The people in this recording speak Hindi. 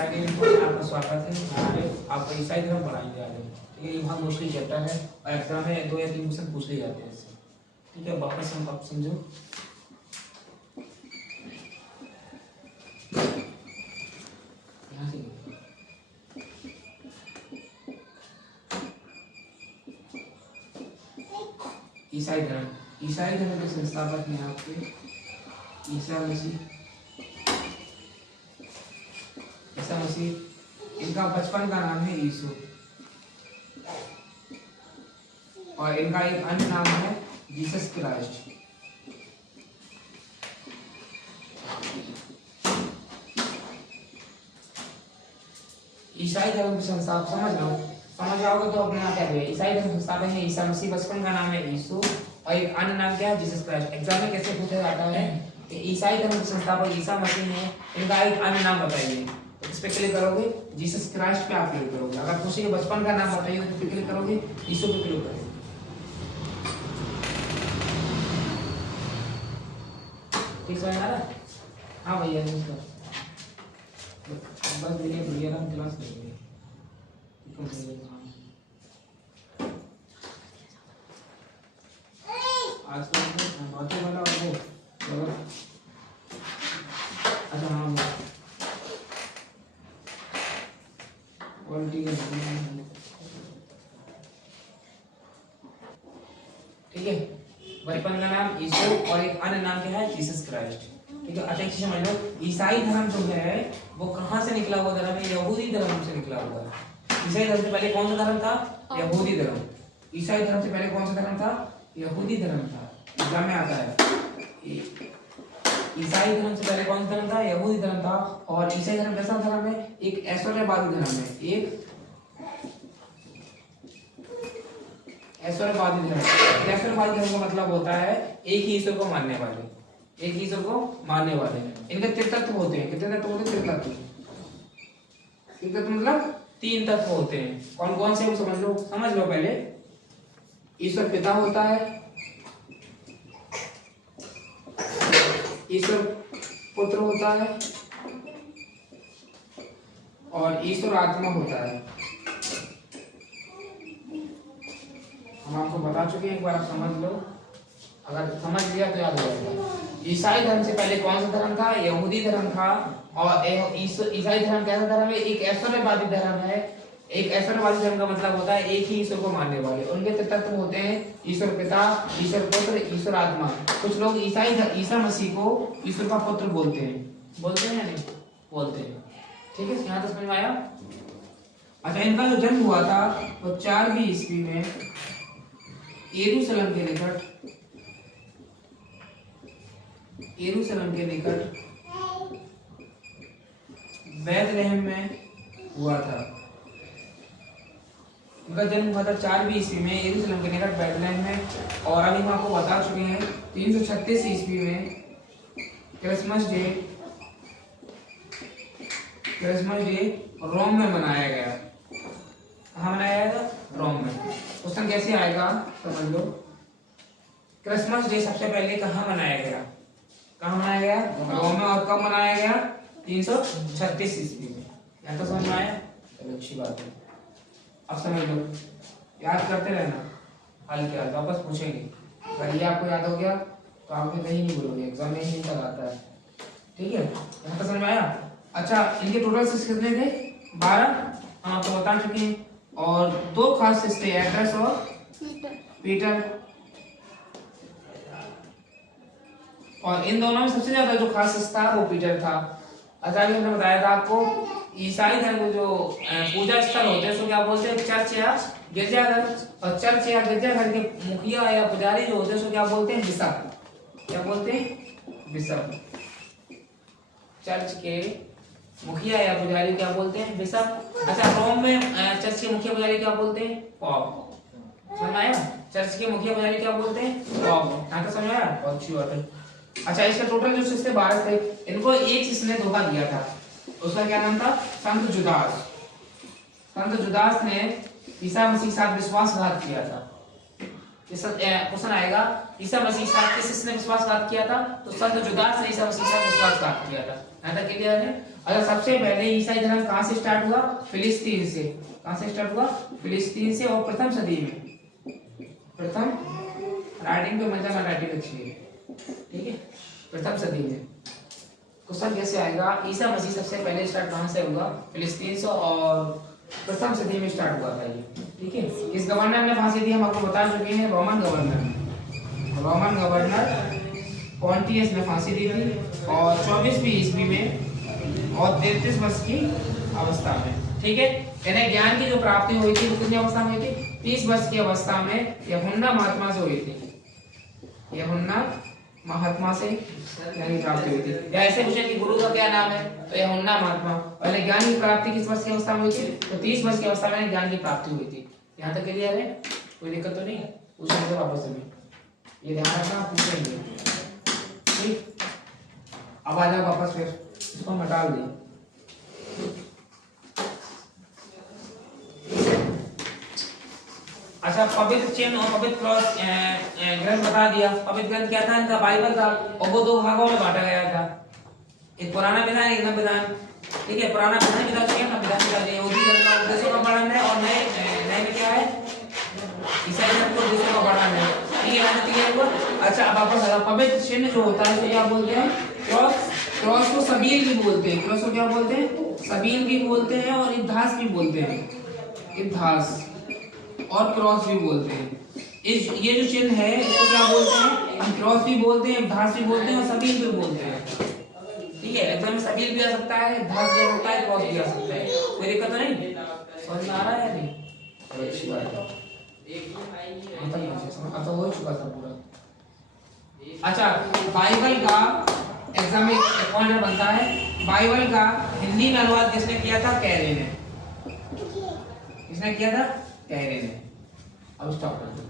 आपका स्वागत है। आपको ईसाई धर्म पढ़ाएंगे आज। ठीक है, ये बहुत मुश्किल चैप्टर है और एग्जाम में 2 या 3 क्वेश्चन पूछ लिए जाते हैं इससे। ठीक है, वापस हम आप समझो। ईसाई धर्म के संस्थापक हैं आपके ईसा मसीह। इनका बचपन का नाम है यीशु और इनका एक अन्य नाम है जीसस क्राइस्ट। ईसाई धर्म के संस्थापक समझ जाओगे तो अपने आप क्या है। ईसाई धर्म संस्थापक है ईसा मसीह, बचपन का नाम है यीशु और एक अन्य नाम क्या है जीसस क्राइस्ट। एग्जाम में कैसे पूछा जाता है कि ईसाई धर्म के संस्थापक ईसा मसीह है, इनका एक अन्य नाम बताइए। इस पे क्लिक करोगे, जीसस क्राइस्ट पे आप क्लिक करोगे। अगर पूछेंगे बचपन का नाम बताइए तो क्लिक करोगे, यीशु पे क्लिक करोगे। ठीक समझ आ रहा है? हाँ भैया बस भैया हम क्लास करेंगे। आज बातें वाला वो अच्छा हाँ क्वालिटी का ठीक है। बचपन का नाम यीशु और एक अन्य नाम क्या है जीसस क्राइस्ट। ठीक है, अच्छा समझ लो। ईसाई धर्म जो है वो कहाँ से निकला हुआ धर्म है? यहूदी धर्म से निकला हुआ है। ईसाई धर्म से पहले कौन सा धर्म था? यहूदी धर्म। ईसाई धर्म से पहले कौन सा धर्म था? यहूदी धर्म था। एग्जाम में आता है ईसाई धर्म से पहले कौन सा धर्म था? यहूदी धर्म था। और ईसाई धर्म कैसा धर्म है? एक ऐश्वर्यवादी धर्म है। एक ऐश्वर्यवादी धर्म। ऐश्वर्यवादी धर्म का मतलब होता है एक ही ईश्वर को मानने वाले, एक ही ईश्वर को मानने वाले। इनके 3 तत्व होते हैं। कितने तत्व होते हैं? 3 तत्व। 3 तत्व मतलब 3 तत्व होते हैं। कौन कौन से वो समझ लो पहले। ईश्वर पिता होता है, ईश्वर पुत्र होता है और ईश्वर आत्मा होता है। हम आपको बता चुके हैं, एक बार आप समझ लो। अगर समझ लिया तो याद हो जाएगा। ईसाई धर्म से पहले कौन सा धर्म था? यहूदी धर्म था। और ईसाई धर्म कैसा धर्म है? एक ऐश्वर्यवादी धर्म है। एक ऐश्वर्यवादी धर्म का मतलब होता है एक ही ईश्वर को मानने वाले। उनके 3 तत्व होते हैं, ईश्वर पिता, ईश्वर पुत्र, ईश्वर आत्मा। कुछ लोग ईसा मसीह को ईश्वर का पुत्र बोलते हैं या नहीं बोलते हैं? ठीक है, यहाँ तक समझ में आया? अच्छा, इनका जो जन्म हुआ था वो 4वीं ईस्वी में यरूशलेम के निकट बैतलहम में हुआ था। उनका जन्म हुआ था 4वीं ईस्वी में यरूशलेम के निकट बैतलहम में। और अभी हम आपको बता चुके हैं 336 ईस्वी में क्रिसमस डे रोम में मनाया गया। कहाँ मनाया गया था? रोम में। क्वेश्चन कैसे आएगा समझ लो। क्रिसमस डे सबसे पहले कहाँ मनाया गया? कहाँ मनाया गया? रोम में। और कब मनाया गया? 336 ईस्वी में। यहाँ तो समझ में आया? चलो अच्छी बात है। अब समझ लो, याद करते रहना, हल के बाद वापस पूछेंगे। अगर ये आपको याद हो गया तो आप कहीं नहीं बोलोगे, एग्जाम में ही तक आता है। ठीक है, यहाँ तक समझ में आया? अच्छा, इनके टोटल से कितने थे? 12 हम आपको बता चुके हैं। और 2 खास थे, एड्रेस और पीटर। और इन दोनों में सबसे ज्यादा जो खास था वो पीटर था। अच्छा, मैंने बताया था आपको ईसाई धर्म जो पूजा स्थल होते हैं उसको क्या बोलते हैं? चर्च या गिरजाघर। और चर्च या गिरजाघर के मुखिया या पुजारी जो होते हैं उसको क्या बोलते हैं? बिशप। क्या बोलते हैं? बिशप। चर्च के मुखिया या पुजारी क्या बोलते हैं? बिशप। अच्छा, रोम में चर्च के मुखिया पुजारी क्या बोलते हैं? पॉप। समझ आया? चर्च के मुखिया पुजारी क्या बोलते हैं? पॉप। यहाँ तक समझ आया? बहुत अच्छी बात है। अच्छा, इसका टोटल जो शिष्य 12 थे, इनको एक शिष्य ने धोखा दिया था। उसका क्या नाम था? संत जुदास। संत जुदास ने ईसा मसीह के साथ विश्वासघात किया था। क्वेश्चन आएगा ईसा मसीह के साथ किस शिष्य ने विश्वासघात किया था? तो संत जुदास ने ईसा मसीह के साथ विश्वासघात किया था। यहाँ तक क्लियर है। अगर सबसे पहले ईसाई धर्म कहाँ से स्टार्ट हुआ? फिलिस्तीन से। कहाँ से स्टार्ट हुआ? फिलिस्तीन से, और प्रथम सदी में, प्रथम राइटिंग पे मजा राइटिंग अच्छी है, ठीक है, प्रथम सदी में। क्वेश्चन कैसे आएगा? ईसा मसीह सबसे पहले स्टार्ट कहाँ से हुआ? फिलिस्तीन से, और प्रथम सदी में स्टार्ट हुआ था ये, ठीक है। इस गवर्नर ने फांसी दी, हम आपको बता चुके हैं, रोमन गवर्नर पॉन्टियस ने फांसी दी थी, और 24वीं ईस्वी में और 33 वर्ष की अवस्था में, ठीक है। इन्हें ज्ञान की जो प्राप्ति हुई थी वो कितनी अवस्था में हुई थी? 30 वर्ष की अवस्था में यूहन्ना महात्मा से हुई थी। यूहन्ना महात्मा से ज्ञान की प्राप्ति हुई थी। या ऐसे पूछे कि गुरु का क्या नाम है, तो यूहन्ना महात्मा। पहले ज्ञान की प्राप्ति किस वर्ष की अवस्था में हुई थी? तो 30 वर्ष की अवस्था में ज्ञान की प्राप्ति हुई थी। यहाँ तक क्लियर है? कोई दिक्कत तो नहीं? पूछेंगे वापस में, ये ध्यान रखना, पूछेंगे, ठीक। अब आ जाओ वापस, फिर इसको हम हटा दें। अच्छा, पवित्र चिन्ह और पवित्र क्रॉस ग्रंथ बता दिया। पवित्र ग्रंथ क्या था? इनका बाइबल था, और वो दो भागों में बांटा गया था, एक पुराना विधान, एक नया विधान, ठीक है। पुराना विधान बता चुके हैं, विधान बता दिया, यहूदी धर्म का उद्देश्यों का वर्णन है, और नए में क्या है? ईसाई धर्म के उद्देश्यों का वर्णन है, ठीक है। मैंने क्लियर हुआ। अच्छा, अब वापस आ, पवित्र चिन्ह जो होता है तो क्या बोलते हैं? क्रॉस। क्रॉस को सबील भी बोलते हैं, क्रॉस को क्या बोलते हैं? सबील भी बोलते हैं, और इब्धास भी बोलते हैं, इब्धास और क्रॉस भी बोलते हैं। ये जो चिन्ह है इसको क्या बोलते हैं? हम क्रॉस भी बोलते हैं, इब्धास भी बोलते हैं, और सबील भी बोलते हैं, ठीक है। एग्जाम में सबील भी आ सकता है, इब्धास भी आ सकता है, क्रॉस भी आ सकता है, कोई दिक्कत तो नहीं? समझ में आ रहा है या नहीं? अच्छी बात है, तो हो चुका था पूरा। अच्छा, बाइबल का एग्जाम में एक पॉइंट बनता है, बाइबल का हिंदी में अनुवाद किसने किया था? कैरे ने। किसने किया था? कैरे ने। अब स्टॉप कर दो।